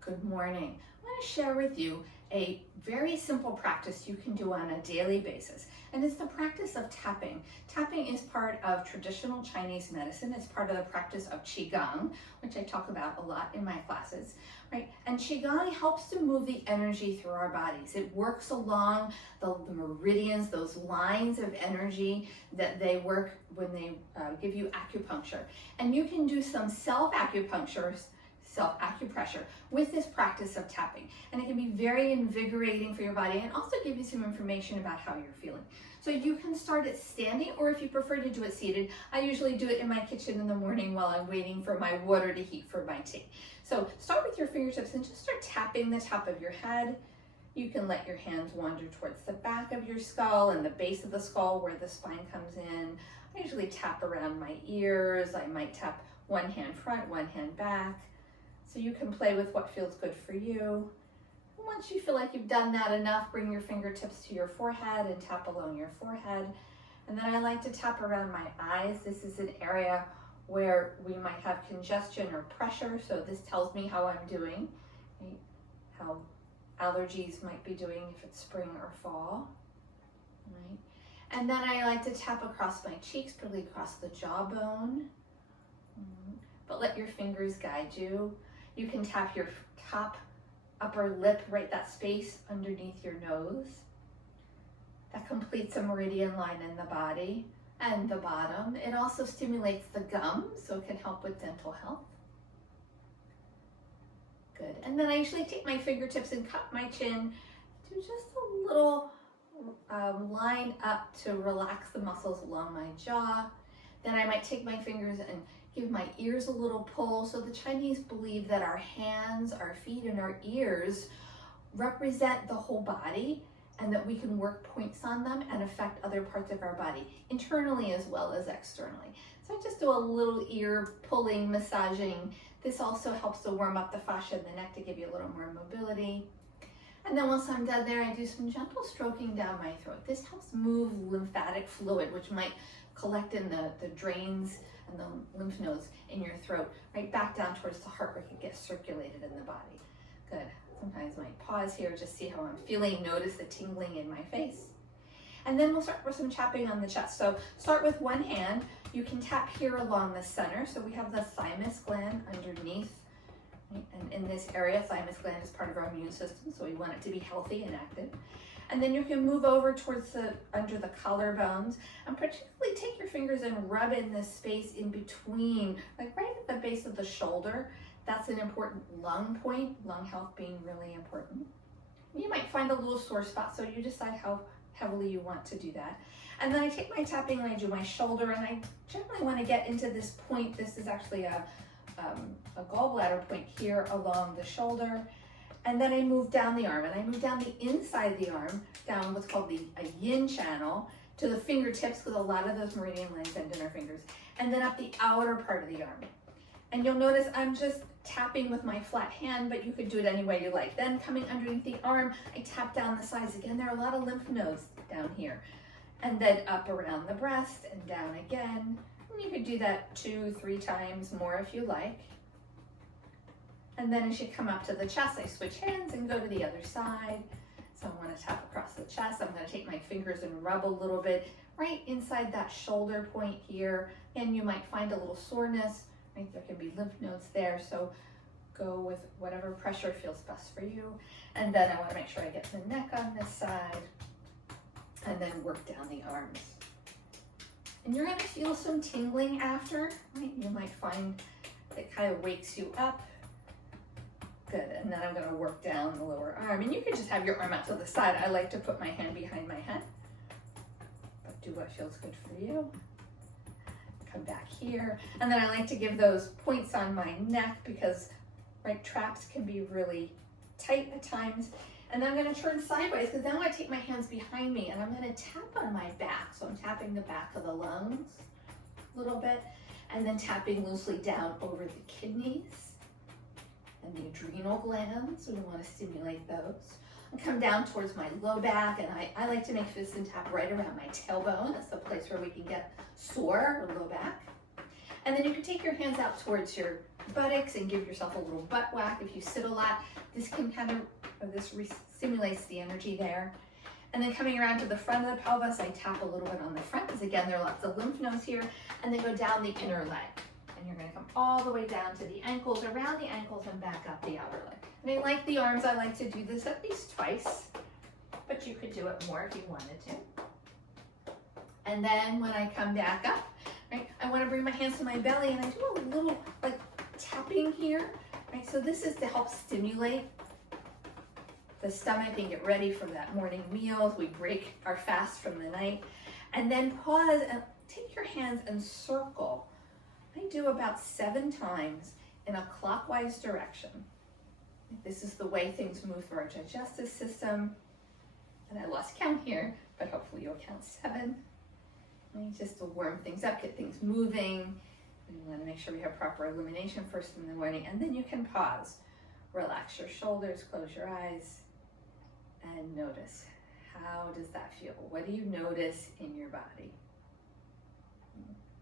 Good morning. I want to share with you a very simple practice you can do on a daily basis, and it's the practice of tapping. Tapping is part of traditional Chinese medicine. It's part of the practice of Qigong, which I talk about a lot in my classes, right? And Qigong helps to move the energy through our bodies. It works along the meridians, those lines of energy that they work when they give you acupuncture. And you can do some self-acupressure with this practice of tapping, and it can be very invigorating for your body and also give you some information about how you're feeling. So you can start it standing, or if you prefer to do it seated. I usually do it in my kitchen in the morning while I'm waiting for my water to heat for my tea. So start with your fingertips and just start tapping the top of your head. You can let your hands wander towards the back of your skull and the base of the skull where the spine comes in. I usually tap around my ears. I might tap one hand front, one hand back. So you can play with what feels good for you. And once you feel like you've done that enough, bring your fingertips to your forehead and tap along your forehead. And then I like to tap around my eyes. This is an area where we might have congestion or pressure. So this tells me how I'm doing, right? How allergies might be doing if it's spring or fall, right? And then I like to tap across my cheeks, particularly across the jawbone. But let your fingers guide you. You can tap your top upper lip, right, that space underneath your nose. That completes a meridian line in the body and the bottom. It also stimulates the gums, so it can help with dental health. Good. And then I usually take my fingertips and cup my chin, do just a little line up to relax the muscles along my jaw. Then I might take my fingers and give my ears a little pull. So the Chinese believe that our hands, our feet, and our ears represent the whole body, and that we can work points on them and affect other parts of our body, internally as well as externally. So I just do a little ear pulling, massaging. This also helps to warm up the fascia in the neck to give you a little more mobility. And then once I'm done there, I do some gentle stroking down my throat. This helps move lymphatic fluid, which might collect in the drains and the lymph nodes in your throat, right back down towards the heart where it can get circulated in the body. Good. Sometimes I might pause here, just see how I'm feeling, notice the tingling in my face. And then we'll start with some tapping on the chest. So start with one hand. You can tap here along the center. So we have the thymus gland underneath. Right? And in this area, thymus gland is part of our immune system, so we want it to be healthy and active. And then you can move over towards under the collarbones, and particularly take your fingers and rub in this space in between, like right at the base of the shoulder. That's an important lung point, lung health being really important. You might find a little sore spot, so you decide how heavily you want to do that. And then I take my tapping and I do my shoulder, and I generally want to get into this point. This is actually a gallbladder point here along the shoulder. And then I move down the arm, and I move down the inside of the arm, down what's called a yin channel, to the fingertips, because a lot of those meridian lines end in our fingers, and then up the outer part of the arm. And you'll notice I'm just tapping with my flat hand, but you could do it any way you like. Then coming underneath the arm, I tap down the sides again. There are a lot of lymph nodes down here. And then up around the breast and down again. And you could do that 2-3 times more if you like. And then as you come up to the chest, I switch hands and go to the other side. So I want to tap across the chest. I'm going to take my fingers and rub a little bit right inside that shoulder point here. And you might find a little soreness, right? There can be lymph nodes there. So go with whatever pressure feels best for you. And then I want to make sure I get the neck on this side, and then work down the arms. And you're going to feel some tingling after, right? You might find it kind of wakes you up. Good, and then I'm going to work down the lower arm. And you can just have your arm out to the side. I like to put my hand behind my head, but do what feels good for you. Come back here. And then I like to give those points on my neck because, right, traps can be really tight at times. And then I'm going to turn sideways, because now I take my hands behind me and I'm going to tap on my back. So I'm tapping the back of the lungs a little bit, and then tapping loosely down over the kidneys and the adrenal glands. So we want to stimulate those. And come down towards my low back, and I like to make fist and tap right around my tailbone. That's the place where we can get sore or low back. And then you can take your hands out towards your buttocks and give yourself a little butt whack. If you sit a lot, this can kind of, stimulates the energy there. And then coming around to the front of the pelvis, I tap a little bit on the front because again, there are lots of lymph nodes here, and then go down the inner leg. And you're gonna come all the way down to the ankles, around the ankles, and back up the outer leg. And I like the arms, I like to do this at least twice, but you could do it more if you wanted to. And then when I come back up, right, I wanna bring my hands to my belly, and I do a little like tapping here, right? So this is to help stimulate the stomach and get ready for that morning meal as we break our fast from the night. And then pause and take your hands and circle. I do about 7 times in a clockwise direction. This is the way things move through our digestive system. And I lost count here, but hopefully you'll count 7. And just to warm things up, get things moving. We want to make sure we have proper illumination first in the morning, and then you can pause. Relax your shoulders, close your eyes, and notice, how does that feel? What do you notice in your body?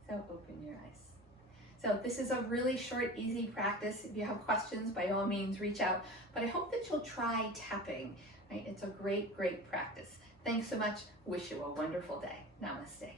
So open your eyes. So this is a really short, easy practice. If you have questions, by all means, reach out. But I hope that you'll try tapping, right? It's a great, great practice. Thanks so much. Wish you a wonderful day. Namaste.